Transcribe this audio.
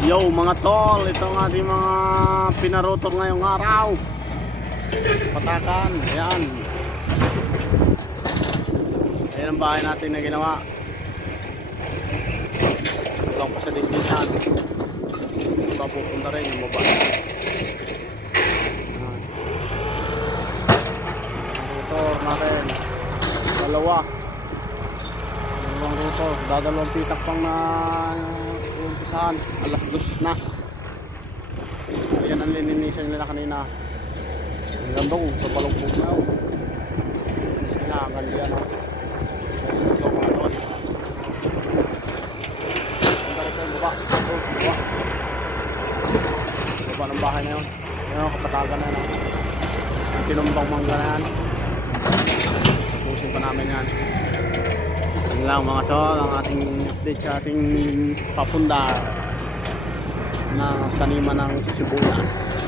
Yo mga tol, ito ang ating mga pinarotor ngayong araw. Patakan, ayan. Ayan ang bahay natin na ginawa. Lang pa sa dingding yan. Ito pupunta rin yung baba. Rotor natin. Dalawa. Dalawang rotor. Dadalawang pitak pang na umpisahan. Alas dos na. Ayan ang lininisan nila kanina. Hanggang daw sa palugpog na yun. Sila hanggang diyan. Ito mga doon. Punta rin yung ng bahay na yun. Ang kapatagan na yun. Ang tinumbang mangga na yan. Pusin pa namin yan. Lang mga tol, ang ating update sa ating papundar na taniman ng sibuyas.